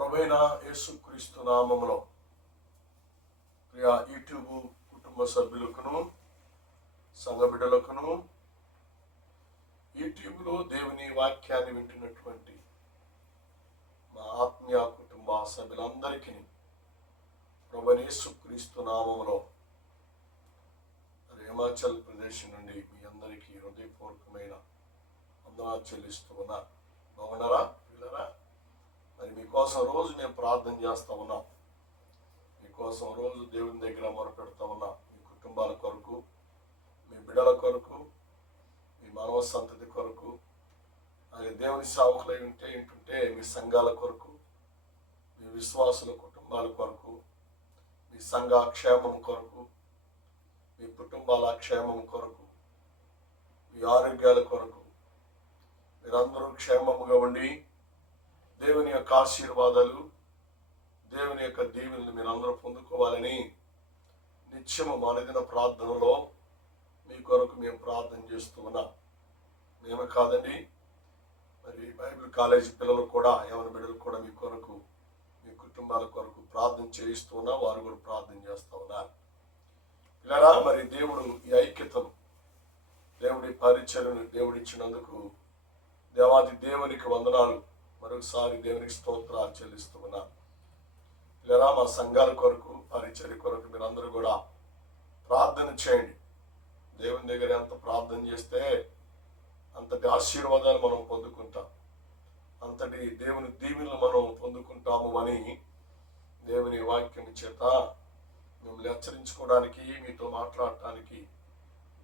ప్రభువైన యేసుక్రీస్తు నామములో ప్రియ యూట్యూబ్ కుటుంబ సభ్యులకును సంఘ బిడ్డలకును యూట్యూబ్లో దేవుని వాక్యాన్ని వింటున్నటువంటి మా ఆత్మీయ కుటుంబ సభ్యులందరికీ ప్రభువైన యేసుక్రీస్తు నామములో హిమాచల్ ప్రదేశ్ నుండి మీ అందరికీ హృదయపూర్వకమైన వందనాలు చెల్లిస్తూ ఉన్నా. బాగున్నారా పిల్లరా? మరి మీకోసం రోజు నేను ప్రార్థన చేస్తూ ఉన్నా. మీకోసం రోజు దేవుని దగ్గర మొరపెడతా ఉన్నా. మీ కుటుంబాల కొరకు, మీ బిడ్డల కొరకు, మీ మానవ సంతతి కొరకు, అలాగే దేవుని సేవకులు వింటుంటే మీ సంఘాల కొరకు, మీ విశ్వాసుల కుటుంబాల కొరకు, మీ సంఘ క్షేమం కొరకు, మీ కుటుంబాల క్షేమం కొరకు, మీ ఆరోగ్యాల కొరకు, మీరందరూ క్షేమముగా ఉండి దేవుని యొక్క ఆశీర్వాదాలు, దేవుని యొక్క దీవెనలు మీరందరూ పొందుకోవాలని నిత్యము మానదిన ప్రార్థనలో మీ కొరకు మేము ప్రార్థన చేస్తూ ఉన్నాం. మేమే కాదండి, మరి బైబిల్ కాలేజీ పిల్లలు కూడా, యవన బిడ్డలు కూడా మీ కొరకు, మీ కుటుంబాల కొరకు ప్రార్థన చేయిస్తూ ఉన్నా. వారు కూడా ప్రార్థన చేస్తూ ఉన్నారు. ఇలా మరి దేవుడు ఈ ఐక్యతను, దేవుడి పరిచయను దేవుడిచ్చినందుకు దేవాది దేవునికి వందనాలు. మరొకసారి దేవునికి స్తోత్రాలు చెల్లిస్తూ ఉన్నాను. ఇలా మా సంఘాల కొరకు, పరిచర్య కొరకు మీరందరూ కూడా ప్రార్థన చేయండి. దేవుని దగ్గర ఎంత ప్రార్థన చేస్తే అంతటి ఆశీర్వాదాలు మనం పొందుకుంటాం, అంతటి దేవుని దీవెనలు మనం పొందుకుంటాము అని దేవుని వాక్యం చేత మిమ్మల్ని హెచ్చరించుకోవడానికి, మీతో మాట్లాడటానికి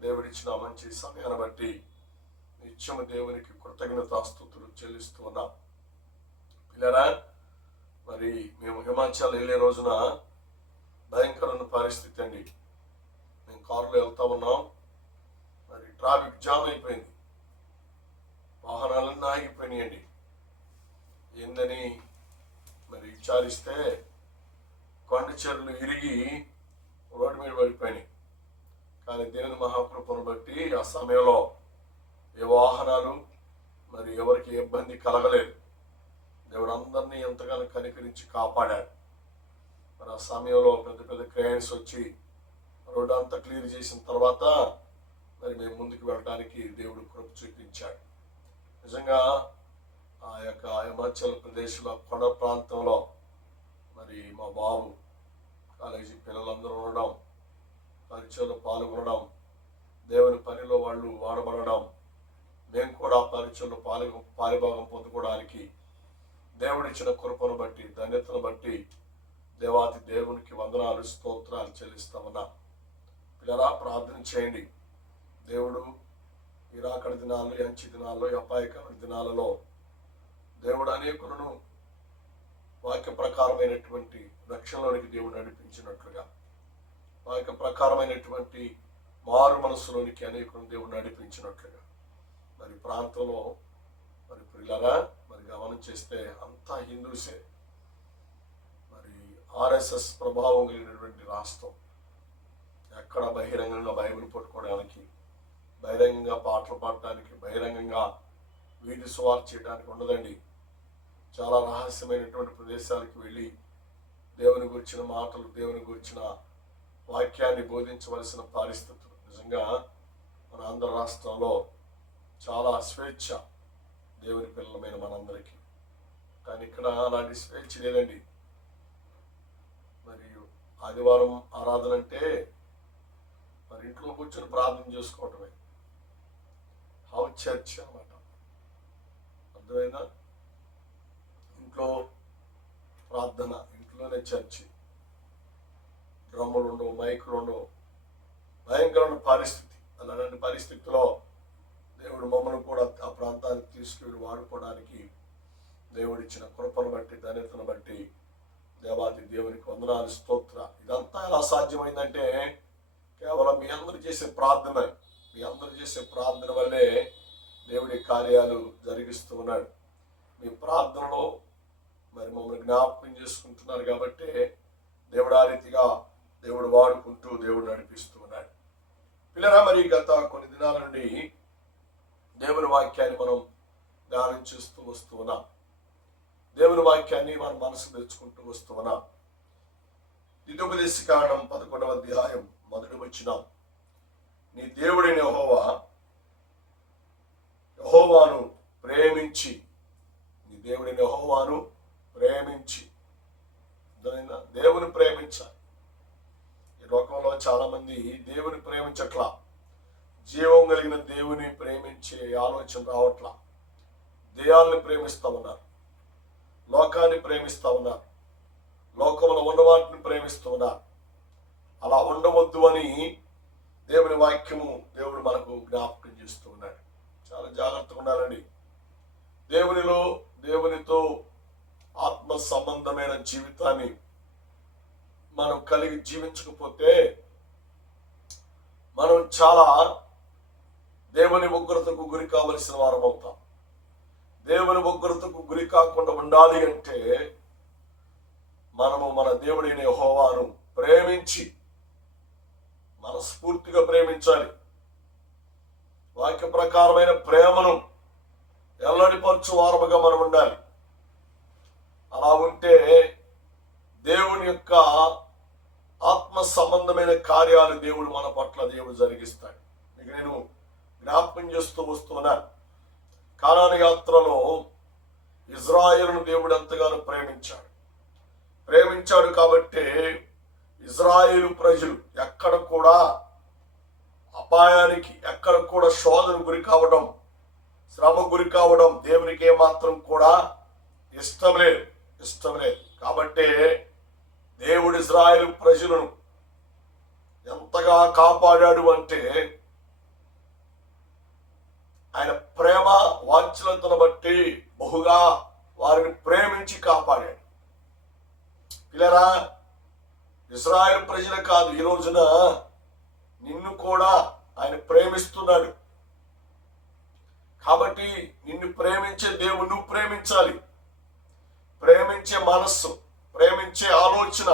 దేవుడిచ్చిన మంచి సమయాన్ని బట్టి నిత్యము దేవునికి కృతజ్ఞతాస్తుతులు చెల్లిస్తూ ఉన్నాం. పిల్లరా, మరి మేము హిమాచల్ వెళ్ళే రోజున భయంకరమైన పరిస్థితి అండి. మేము కారులో వెళ్తా ఉన్నాం. మరి ట్రాఫిక్ జామ్ అయిపోయింది, వాహనాలన్నీ ఆగిపోయినాయండి. ఏందని మరి విచారిస్తే కొండ చెరువులు ఇరిగి రోడ్డు మీద పడిపోయినాయి. కానీ దేవుని మహాకృపను బట్టి ఆ సమయంలో ఏ వాహనాలు, మరి ఎవరికి ఇబ్బంది కలగలేదు. దేవుడు అందరినీ ఎంతగానో కనికరించి కాపాడాడు. మరి ఆ సమయంలో పెద్ద పెద్ద క్రేన్స్ వచ్చి రోడ్డు అంతా క్లియర్ చేసిన తర్వాత మరి మేము ముందుకు వెళ్ళడానికి దేవుడు కృప చూపించాడు. నిజంగా ఆ యొక్క హిమాచల్ ప్రదేశ్లో కొండ ప్రాంతంలో మరి మా బాబు కాలేజీ పిల్లలందరూ ఉండడం, పరిచయలో పాల్గొనడం, దేవుని పనిలో వాళ్ళు వాడబడడం, మేము కూడా పరిచయలో పాలుభాగం పొందుకోవడానికి దేవుడిచ్చిన కృపను బట్టి, ధన్యతను బట్టి దేవాది దేవునికి వందనాలు, స్తోత్రాలు చెల్లిస్తా ఉన్నా. పిల్లరా, ప్రార్థన చేయండి. దేవుడు ఈ రాకడ దినాల్లో, ఎంచి దినాల్లో, అపాయకర దినాలలో దేవుడు అనేకులను వాక్య ప్రకారమైనటువంటి రక్షణలోనికి దేవుడు నడిపించినట్లుగా, వాక్య ప్రకారమైనటువంటి మారు మనసులోనికి అనేకులను దేవుడు నడిపించినట్లుగా మరి ప్రాంతంలో మరి పిల్లరా మరి గమనం చేస్తే అంతా హిందూసే. మరి ఆర్ఎస్ఎస్ ప్రభావం కలిగినటువంటి రాష్ట్రం. ఎక్కడ బహిరంగంగా బైబిల్ పట్టుకోవడానికి, బహిరంగంగా పాటలు పాడటానికి, బహిరంగంగా వీధి సువార్త చేయడానికి ఉండదండి. చాలా రహస్యమైనటువంటి ప్రదేశాలకు వెళ్ళి దేవుని గురించిన మాటలు, దేవుని గురించిన వాక్యాన్ని బోధించవలసిన పరిస్థితులు. నిజంగా మన ఆంధ్ర రాష్ట్రంలో చాలా స్వేచ్ఛ దేవుని పిల్లలమైన మనందరికీ. కానీ ఇక్కడ అలాంటి స్వేచ్ఛ లేదండి. మరియు ఆదివారం ఆరాధన అంటే మరి ఇంట్లో కూర్చొని ప్రార్థన చేసుకోవటమే, హౌస్ చర్చ్ అన్నమాట. అర్థమైనా? ఇంట్లో ప్రార్థన, ఇంట్లోనే చర్చి, డ్రమ్ములు ఉండవు, మైకులు ఉండవు, భయంకరమైన పరిస్థితి. అలాంటి పరిస్థితిలో దేవుడు మమ్మల్ని కూడా ఆ ప్రాంతానికి తీసుకెళ్ళి వాడుకోవడానికి దేవుడిచ్చిన కృపను బట్టి, ధన్యతను బట్టి దేవాది దేవునికి వందనాలు, స్తోత్ర. ఇదంతా ఎలా సాధ్యమైందంటే కేవలం మీ అందరూ చేసే ప్రార్థన, మీ అందరూ చేసే ప్రార్థన వల్లే దేవుడి కార్యాలు జరిగిస్తూ ఉన్నాడు. మీ ప్రార్థనలో మరి మమ్మల్ని జ్ఞాపకం చేసుకుంటున్నారు కాబట్టి దేవుడు ఆ రీతిగా దేవుడు వాడుకుంటూ దేవుడు నడిపిస్తూ ఉన్నాడు. పిల్లరా, మరి గత కొన్ని దినాల నుండి దేవుని వాక్యాన్ని మనం ధ్యానం చేస్తూ వస్తూ ఉన్నాం. దేవుని వాక్యాన్ని మనం మనసు తెచ్చుకుంటూ వస్తూ ఉన్నాం. ద్వితీయోపదేశకాండం 11వ అధ్యాయం 1వ వచనం, నీ దేవుడైన యెహోవాను ప్రేమించి, నీ దేవుడైన యెహోవాను ప్రేమించి. దేవుని ప్రేమించాలి. ఈ లోకంలో చాలా మంది దేవుని ప్రేమించట్లా, జీవం కలిగిన దేవుని ప్రేమించే ఆలోచన రావట్లా. దెయ్యాలను ప్రేమిస్తా ఉన్నారు, లోకాన్ని ప్రేమిస్తా ఉన్నారు, లోకంలో ఉన్న వాటిని ప్రేమిస్తూ ఉన్నారు. అలా ఉండవద్దు అని దేవుని వాక్యము దేవుడు మనకు జ్ఞాపకం చేస్తూ ఉన్నాడు. చాలా జాగ్రత్తగా ఉండాలండి. దేవునితో ఆత్మ సంబంధమైన జీవితాన్ని మనం కలిగి జీవించకపోతే మనం చాలా దేవుని ఉగ్రతకు గురి కావలసిన వారం అవుతాం. దేవుని ఉగ్రతకు గురి కాకుండా ఉండాలి అంటే మనము మన దేవుడైన యెహోవాను ప్రేమించి, మనస్ఫూర్తిగా ప్రేమించాలి. వాక్య ప్రకారమైన ప్రేమను ఎల్లడిపరచు వారముగా మనం ఉండాలి. అలా ఉంటే దేవుని యొక్క ఆత్మ సంబంధమైన కార్యాలు దేవుడు మన పట్ల దేవుడు జరిగిస్తాడు. మీకు నేను జ్ఞాపకం చేస్తూ వస్తున్నాను. కానాను యాత్రలో ఇజ్రాయేలును దేవుడు ఎంతగానో ప్రేమించాడు కాబట్టి ఇజ్రాయేలు ప్రజలు ఎక్కడ కూడా అపాయానికి, ఎక్కడ కూడా శోధన గురి కావడం, శ్రమ గురి కావడం దేవునికి ఏమాత్రం కూడా ఇష్టం లేదు. కాబట్టి దేవుడు ఇజ్రాయేలు ప్రజలను ఎంతగా కాపాడాడు అంటే ఆయన ప్రేమ వాంఛనతను బట్టి బహుగా వారిని ప్రేమించి కాపాడాడు. పిల్లరా, ఇజ్రాయేలు ప్రజలు కాదు, ఈ రోజున నిన్ను కూడా ఆయన ప్రేమిస్తున్నాడు. కాబట్టి నిన్ను ప్రేమించే దేవుడు నువ్వు ప్రేమించాలి. ప్రేమించే మనస్సు, ప్రేమించే ఆలోచన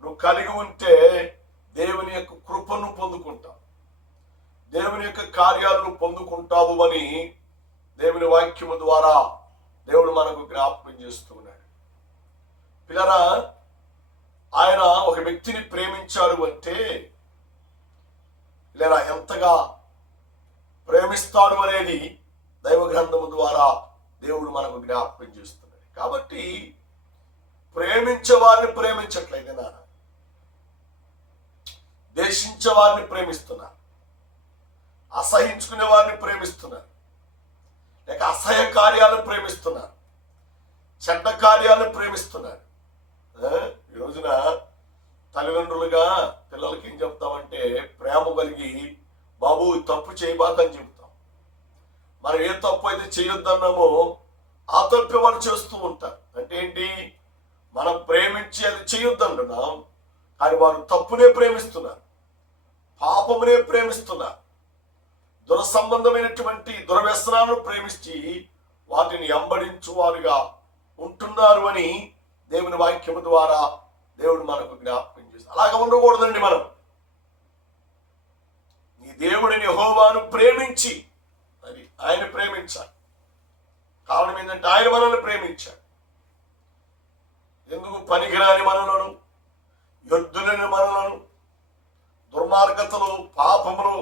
నువ్వు కలిగి ఉంటే దేవుని యొక్క కృపను పొందుకుంటావు, దేవుని యొక్క కార్యాలను పొందుకుంటావు అని దేవుని వాక్యము ద్వారా దేవుడు మనకు జ్ఞాపకం చేస్తూ ఉన్నాడు. పిల్లరా, ఆయన ఒక వ్యక్తిని ప్రేమించాడు అంటే లేదా ఎంతగా ప్రేమిస్తాడు అనేది దైవ గ్రంథము ద్వారా దేవుడు మనకు జ్ఞాపకం చేస్తున్నాడు. కాబట్టి ప్రేమించే వారిని ప్రేమించట్లయితే నాన్న, దేశించే వారిని ప్రేమిస్తున్నారు, అసహించుకునే వారిని ప్రేమిస్తున్నారు, లేక అసహ్య కార్యాలను ప్రేమిస్తున్నారు, చెడ్డ కార్యాలను ప్రేమిస్తున్నారు. ఈ రోజున తల్లిదండ్రులుగా పిల్లలకి ఏం చెప్తామంటే ప్రేమ కలిగి, బాబు తప్పు చేయబాకని చెబుతాం. మనం ఏ తప్పు అయితే చేయొద్దన్నామో ఆ తప్పు వాళ్ళు చేస్తూ ఉంటారు. అంటే ఏంటి, మనం ప్రేమించి అది చేయొద్దంటున్నాం, కానీ వారు తప్పునే ప్రేమిస్తున్నారు, పాపమునే ప్రేమిస్తున్నారు, దురసంబంధమైనటువంటి దుర్వ్యసనాలను ప్రేమించి వాటిని వెంబడించు వారుగా ఉంటున్నారు అని దేవుని వాక్యము ద్వారా దేవుడు మనకు జ్ఞాపకం చేస్తాడు. అలాగ ఉండకూడదండి. మనం నీ దేవుడిని యెహోవాను ప్రేమించి, అది ఆయన ప్రేమించాలి. కారణం ఏంటంటే ఆయన మనల్ని ప్రేమించాడు. ఎందుకు పనికిరాని మనలను, యొద్దులని మనలను, దుర్మార్గతలు పాపములు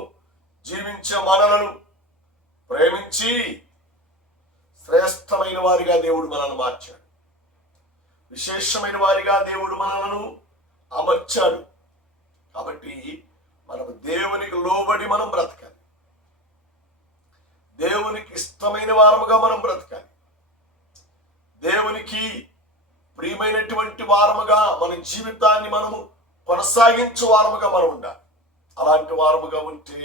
జీవించే మనలను ప్రేమించి శ్రేష్టమైన వారిగా దేవుడు మనల్ని మార్చాడు. విశేషమైన వారిగా దేవుడు మనలను అమర్చాడు. కాబట్టి మనం దేవునికి లోబడి మనం బ్రతకాలి, దేవునికి ఇష్టమైన వారముగా మనం బ్రతకాలి, దేవునికి ప్రియమైనటువంటి వారముగా మన జీవితాన్ని మనము కొనసాగించే వారముగా మనం ఉండాలి. అలాంటి వారముగా ఉంటే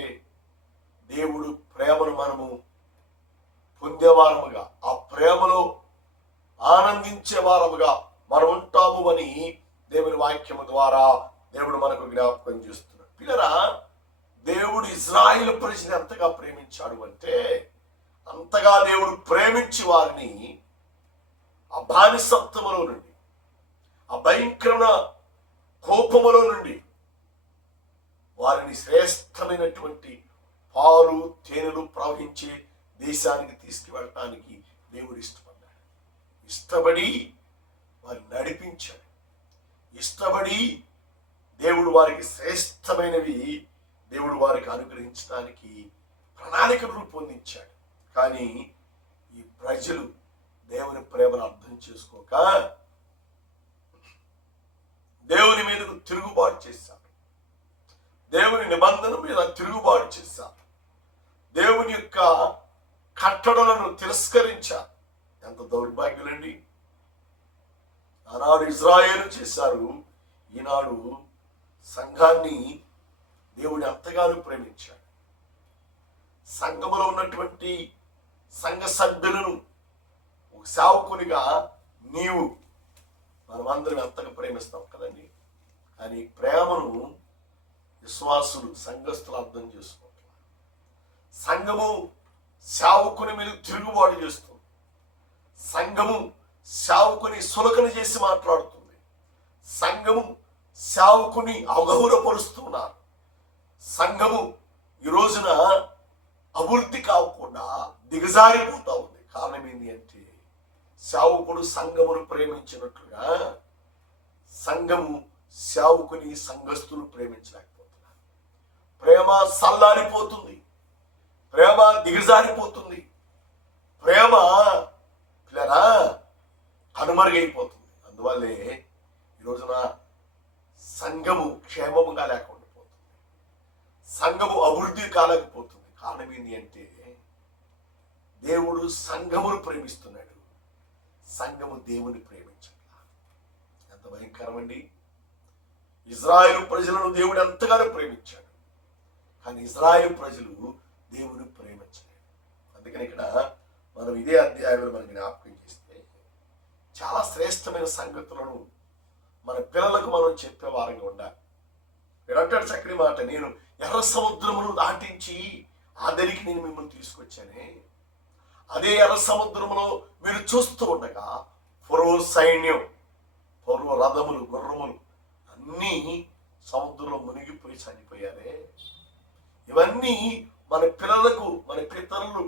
దేవుడు ప్రేమను మనము పొందేవారముగా, ఆ ప్రేమలో ఆనందించే వారముగా మనం ఉంటాము అని దేవుని వాక్యము ద్వారా దేవుడు మనకు జ్ఞాపకం చేస్తున్నాడు. పిల్లరా, దేవుడు ఇజ్రాయేలు ప్రజని ఎంతగా ప్రేమించాడు అంటే అంతగా దేవుడు ప్రేమించి వారిని ఆ బానిసత్వములో నుండి, ఆ భయంకరమైన కోపములో నుండి వారిని శ్రేష్టమైనటువంటి పాలు తేనెలు ప్రవహించే దేశానికి తీసుకువెళ్ళటానికి దేవుడు ఇష్టపడ్డాడు. ఇష్టపడి వారిని నడిపించాడు. ఇష్టపడి దేవుడు వారికి శ్రేష్టమైనవి దేవుడు వారికి అనుగ్రహించడానికి ప్రణాళికను రూపొందించాడు. కానీ ఈ ప్రజలు దేవుని ప్రేమను అర్థం చేసుకోక దేవుని మీదకు తిరుగుబాటు చేశారు. దేవుని నిబంధన మీద తిరుగుబాటు చేశారు. దేవుని యొక్క కట్టడలను తిరస్కరించారు. ఎంత దౌర్భాగ్యులండి! ఆనాడు ఇజ్రాయేలు చేశారు, ఈనాడు సంఘాన్ని దేవుడు ఎంతగానో ప్రేమించాడు. సంఘములో ఉన్నటువంటి సంఘ సభ్యులను ఒక సేవకునిగా నీవు మనమందరం ఎంతగా ప్రేమిస్తాం కదండి. కానీ ప్రేమను విశ్వాసులు సంఘస్థులు అర్థం చేసుకుంటున్నారు. సంఘము సేవకుని మీద తిరుగుబాటు చేస్తుంది. సంఘము సేవకుని సులకన చేసి మాట్లాడుతుంది. సంఘము సేవకుని అవగౌరవపరుస్తున్నారు. సంఘము ఈ రోజున అభివృద్ధి కాకుండా దిగజారిపోతా ఉంది. కారణం ఏంటి అంటే సేవకుడు సంఘమును ప్రేమించినట్లుగా సంఘము సేవకుని సంఘస్థులు ప్రేమించలేకపోతున్నారు. ప్రేమ సల్లారిపోతుంది. ప్రేమ దిగజారిపోతుంది. ప్రేమ కనుమరుగైపోతుంది. అందువల్లే ఈ రోజున సంఘము క్షేమముగా లేకుండా పోతుంది. సంఘము అభివృద్ధి కాలేకపోతుంది. కారణం ఏంటి అంటే దేవుడు సంఘమును ప్రేమిస్తున్నాడు, సంఘము దేవుని ప్రేమించాల. ఎంత భయంకరం అండి! ఇజ్రాయేలు ప్రజలను దేవుడు ఎంతగానో ప్రేమించాడు, కానీ ఇజ్రాయేలు ప్రజలు దేవుని ప్రేమించలేదు. అందుకని ఇక్కడ మనం ఇదే అధ్యాయంలో మనం జ్ఞాపకం చేస్తే చాలా శ్రేష్టమైన సంగతులను మన పిల్లలకు మనం చెప్పే వారంగా ఉండాలి. మీరు అంటాడు చక్కని మాట, నేను ఎర్ర సముద్రమును దాటించి ఆదరికి నేను మిమ్మల్ని తీసుకొచ్చానే. అదే ఎర్ర సముద్రములో మీరు చూస్తూ ఉండగా ఫరో సైన్యం, ఫరో రథములు, గుర్రములు అన్నీ సముద్రంలో మునిగిపోయి చనిపోయారే. ఇవన్నీ మన పిల్లలకు, మన పితరులు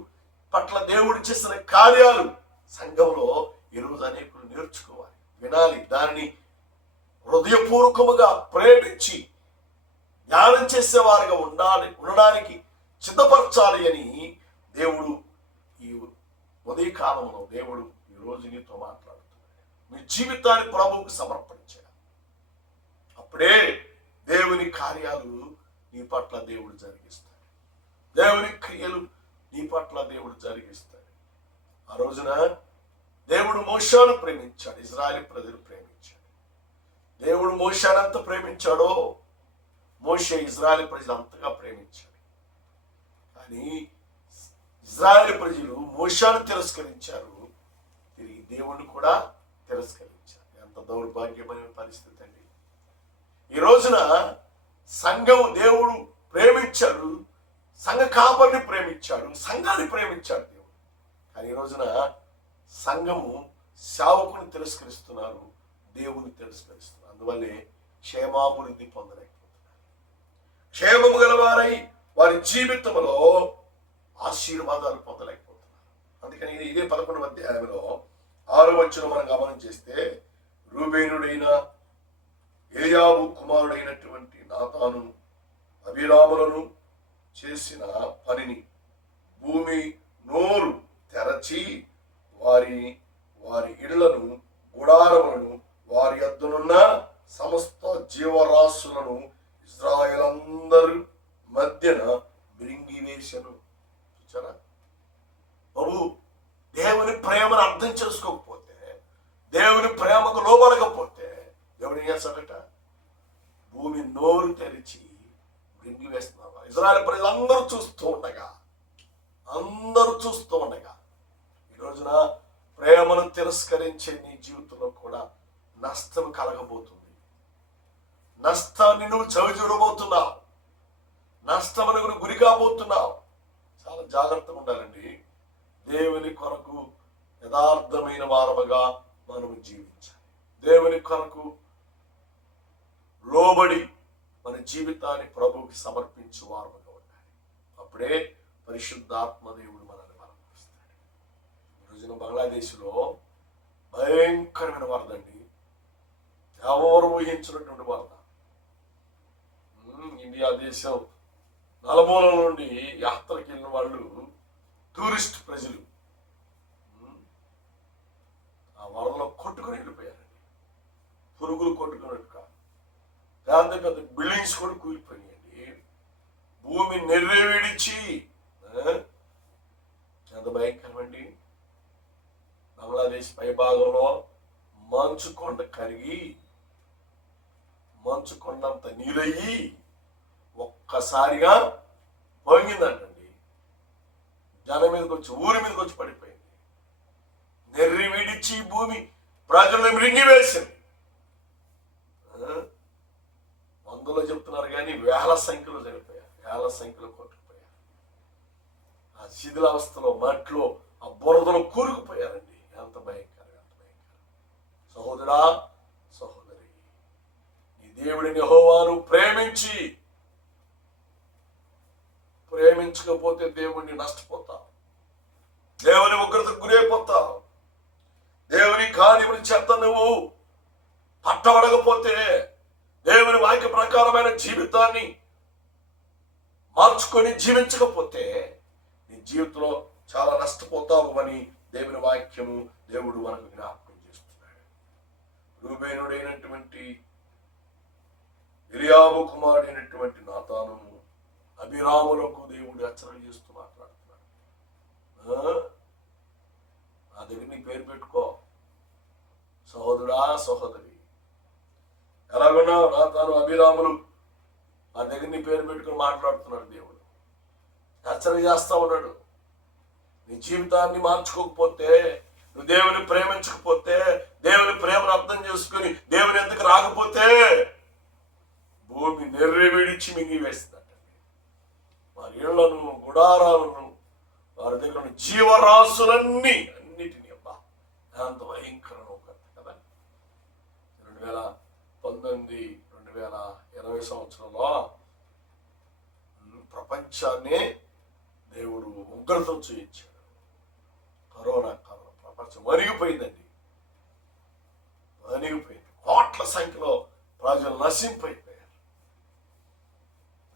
పట్ల దేవుడు చేసిన కార్యాలు సంఘంలో ఈరోజు అనేకులు నేర్చుకోవాలి, వినాలి. దానిని హృదయపూర్వకముగా ప్రేమించి ధ్యానం చేసేవారిగా ఉండడానికి సిద్ధపరచాలి అని దేవుడు ఈ ఉదయకాలంలో దేవుడు ఈరోజు నీతో మాట్లాడుతున్నాడు. మీ జీవితాన్ని ప్రభువుకు సమర్పించాలి. అప్పుడే దేవుని కార్యాలు నీ పట్ల దేవుడు జరిగిస్తాడు. దేవుని క్రియలు నీ పట్ల దేవుడు జరిగిస్తాడు. ఆ రోజున దేవుడు మోషేను ప్రేమించాడు, ఇజ్రాయేల్ ప్రజలు ప్రేమించాడు. దేవుడు మోషేను ఎంత ప్రేమించాడో మోషే ఇజ్రాయేల్ ప్రజలు అంతగా ప్రేమించాడు. కానీ ఇజ్రాయేల్ ప్రజలు మోషేను తిరస్కరించారు, తిరిగి దేవుణ్ణి కూడా తిరస్కరించారు. ఎంత దౌర్భాగ్యమైన పరిస్థితి అండి! ఈ రోజున సంఘం దేవుడు ప్రేమించాడు, సంఘ కాపరిని ప్రేమించాడు, సంఘాన్ని ప్రేమించాడు దేవుడు. కానీ ఈ రోజున సంఘము సేవకుని తిరస్కరిస్తున్నారు, దేవుని తిరస్కరిస్తున్నారు. అందువల్లే క్షేమాభివృద్ధి పొందలేకపోతున్నారు. క్షేమము గలవారై వారి జీవితంలో ఆశీర్వాదాలు పొందలేకపోతున్నారు. అందుకని ఇదే 11వ అధ్యాయంలో 6వ వచనం మనం గమనం చేస్తే, రూబేనుడైన ఏలియాబు కుమారుడైనటువంటి నాతాను అభిరాములను చేసిన పనిని భూమి నోరు తెరచి వారి వారి ఇళ్లను, గుడారములను, వారి యొద్దనున్న సమస్త జీవరాశులను ఇజ్రాయేలందరి మధ్యన మృంగివేశను. చూచారా బాబు, దేవుని ప్రేమను అర్థం చేసుకోకపోతే, దేవుని ప్రేమకు లోబడకపోతే దేవుడు ఏం చేస్తాడట? భూమి నోరు తెరిచి మృంగివేస్తున్నారు. ఇజ్రాయేల్ ప్రజలందరూ చూస్తూ ఉండగా ఈ రోజున ప్రేమను తిరస్కరించే నీ జీవితంలో కూడా నష్టం కలగబోతుంది. నష్టాన్ని నువ్వు చవిచూడబోతున్నావు, నష్టమునకు గురి కాబోతున్నావు. చాలా జాగ్రత్తగా ఉండాలండి. దేవుని కొరకు యథార్థమైన వారముగా మనము జీవించాలి. దేవుని కొరకు లోబడి మన జీవితాన్ని ప్రభువుకి సమర్పించే వారముగా ఉండాలి. అప్పుడే పరిశుద్ధాత్మ దేవుడు మనల్ని బలపరుస్తాడు. ఈ రోజున బంగ్లాదేశ్లో భయంకరమైన వరద అండి, ఎవరు ఊహించినటువంటి వరద. ఇండియా దేశం నలుమూలల నుండి యాత్రకి వెళ్ళిన వాళ్ళు, టూరిస్ట్ ప్రజలు ఆ వరదలో కొట్టుకుని వెళ్ళిపోయారండి. పురుగులు కొట్టుకున్నట్టుగా పెద్ద పెద్ద బిల్డింగ్స్ కూడా కూలిపోయాయండి. భూమి నెర్రె విడిచి ఎంత భయంకరమండి. బంగ్లాదేశ్ పై భాగంలో మంచు కొండ కరిగి మంచు కొండంత నీరయ్యి ఒక్కసారిగా పొంగిందంటండి. జనం మీదకి వచ్చి, ఊరి మీదకి వచ్చి పడిపోయింది. నెర్రి విడిచి భూమి ప్రజలను మృంగివేసింది. వందలో చెప్తున్నారు కానీ వేల సంఖ్యలో చనిపోయారు, వేల సంఖ్యలో కొట్టుకుపోయారు. ఆ శిథిలావస్థలో, మట్లో, ఆ బురదలో కూరుకుపోయారండి. ఎంత భయంకరం, ఎంత భయంకరం. సహోదరా, సహోదరి, నీ దేవుడిని యెహోవాను ప్రేమించకపోతే దేవుడిని నష్టపోతావు, దేవుని ఉగ్రతకు గురైపోతావు. దేవుని కార్యముల చేత నువ్వు పట్టబడకపోతే, దేవుని వాక్య ప్రకారమైన జీవితాన్ని మార్చుకొని జీవించకపోతే నీ జీవితంలో చాలా నష్టపోతావు అని దేవుని వాక్యము, దేవుడు మనకు జ్ఞాపకం చేస్తున్నాడు. రూబేనుడైనటువంటి ఎలియాబు కుమారుడైనటువంటి నాతాను అభిరాములకు దేవుడు హెచ్చరిక చేస్తూ మాట్లాడుతున్నాడు. నా దగ్గర నీ పేరు పెట్టుకో సహోదరా, సహోదరి. ఎలాగున్నా నాతాను, అభిరాములు నా దగ్గర నీ పేరు పెట్టుకుని మాట్లాడుతున్నాడు. దేవుడు హెచ్చరిక చేస్తా ఉన్నాడు. నీ జీవితాన్ని మార్చుకోకపోతే, నువ్వు దేవుని ప్రేమించకపోతే, దేవుని ప్రేమను అర్థం చేసుకుని దేవుని ఎందుకు రాకపోతే భూమి నెర్రి విడిచి మింగి వేస్తుందంట. వారి ఇళ్లను, గుడారాలను, వారి దగ్గర ఉన్న జీవరాశులన్నీ అన్నిటినీ అబ్బా ఎంత భయంకరం కదా. 2019, 2020 సంవత్సరంలో ప్రపంచాన్ని దేవుడు ఉగ్రత చేయించాడు. కరోనా కాలం ప్రపంచం వణిగిపోయిందండి, వణిగిపోయింది. కోట్ల సంఖ్యలో ప్రజలు నశింపైపోయారు.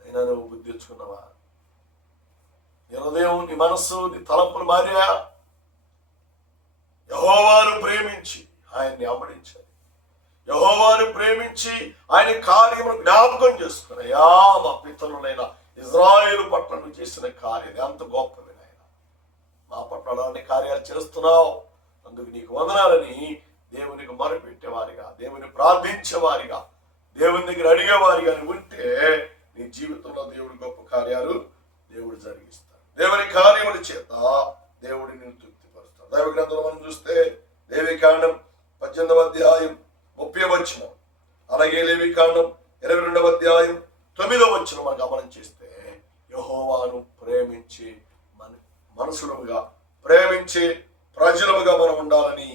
అయినా నువ్వు బుద్ధి తెచ్చుకున్నావా? నీ హృదయం, నీ మనస్సు, నీ తలంపులు మారా? యెహోవాను ప్రేమించి ఆయన్ని అమ్మడించాలి. యెహోవాను ప్రేమించి ఆయన కార్యమును జ్ఞాపకం చేసుకుని, అయ్యా మా పితరులైన ఇజ్రాయేలు పట్ల నువ్వు చేసిన కార్యం ఎంత గొప్పది నాయన, మా పట్ల అలాంటి కార్యాలు చేస్తున్నావు, అందుకు నీకు వందనాలని దేవునికి మొరపెట్టేవారిగా, దేవుని ప్రార్థించేవారిగా, దేవుని దగ్గర అడిగేవారిగా ఉంటే నీ జీవితంలో దేవుడి గొప్ప కార్యాలు దేవుడు జరిగిస్తాడు. దేవుని కార్యముల చేత దేవుడిని నేను తృప్తిపరుస్తాడు. దైవ గ్రంథంలో మనం చూస్తే లేవికాండం 18వ అధ్యాయం 30వ వచనం, అలాగే లేవికాండం 22వ అధ్యాయం 9వ వచనం మనం గమనం చేస్తే, యెహోవాను ప్రేమించే మనుషులుగా, ప్రేమించే ప్రజలుగా మనం ఉండాలని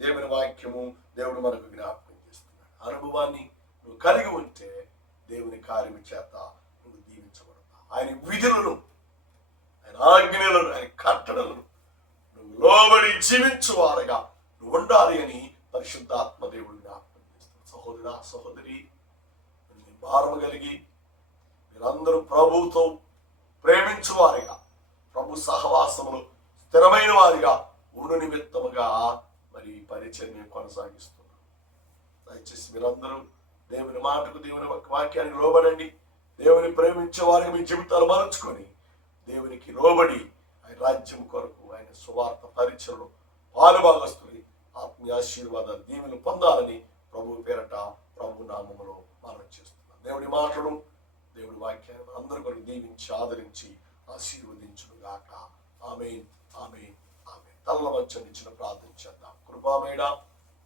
దేవుని వాక్యము, దేవుడు మనకు జ్ఞాపకం చేస్తున్నాడు. అనుభవాన్ని నువ్వు కలిగి ఉంటే దేవుని కార్యము చేత నువ్వు దీవించబడతావు. ఆయన విధులను, ఆయన ఆజ్ఞలను, ఆయన కట్టడలను నువ్వు లోబడి జీవించువారుగా నువ్వు ఉండాలి అని పరిశుద్ధాత్మ దేవుడు జ్ఞాపకం చేస్తున్నాడు. సహోదరా, సహోదరి, భారము కలిగి మీరందరూ ప్రభువుతో ప్రేమించువారిగా, ప్రభు సహవాసములు స్థిరమైన వారిగా ఉండు నిమిత్తముగా మరి పరిచర్య కొనసాగిస్తున్నాం. దయచేసి మీరందరూ దేవుని మాటకు, దేవుని వాక్యానికి లోబడండి. దేవుని ప్రేమించే వారికి మీ జీవితాలు మలుచుకొని దేవునికి లోబడి ఆయన రాజ్యం కొరకు, ఆయన సువార్త పరిచయలు పాలుభాగస్తుని ఆత్మీయ ఆశీర్వాదాలు, దీవెనలు పొందాలని ప్రభు పేరట, ప్రభు నామములో మనం చేస్తున్నాం. దేవుడి మాటలు, దేవుడి వాక్యాన్ని అందరి కొరకు దీవించి ఆదరించి ఆశీర్వదించును గాక. ఆమేన్, ఆమేన్, ఆమేన్. తల్ల మధ్య ఇచ్చిన ప్రార్థన చేద్దాం. కృపామేడ,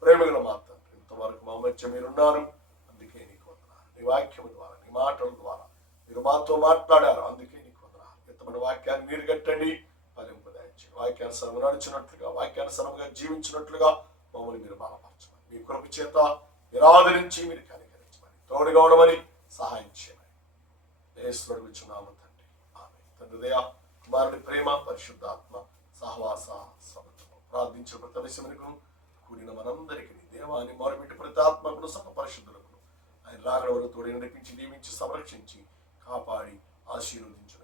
ప్రేమగల మాత, ఇంతవరకు మా మధ్య మీరున్నారు, అందుకే నీకు వందనాలు. నీ వాక్యం ద్వారా, నీ మాటల ద్వారా మీరు మాతో మాట్లాడారు, అందుకే నీకు వందనాలు. ఇంతమంది వాక్యాన్ని మీరు కట్టండి, ఫలింపు దయచేయండి. వాక్యానుసారం నడిచినట్లుగా, వాక్యానుసారంగా జీవించినట్లుగా మమ్మల్ని మీరు బలపరచమని, మీ కృప చేత మీరు ఆదరించి, మీరు కనికరించమని, తోడుగా ఉండమని సహాయం చేయమని యేసువరకు ఇచ్చున్నాము తండ్రి. ఆమేన్. తండ్రి దయ, కుమారుడి ప్రేమ, పరిశుద్ధాత్మ సహవాస సంబంధము ప్రార్థించిన ప్రతి విషయమునకు కూడిన మనందరికీ దేవాన్ని మొరపెట్టి ప్రతి ఆత్మకును సహ పరిశుద్ధులకు ఆయన రాకడ వరకు తోడి నడిపించి దీవించి సంరక్షించి కాపాడి ఆశీర్వదించు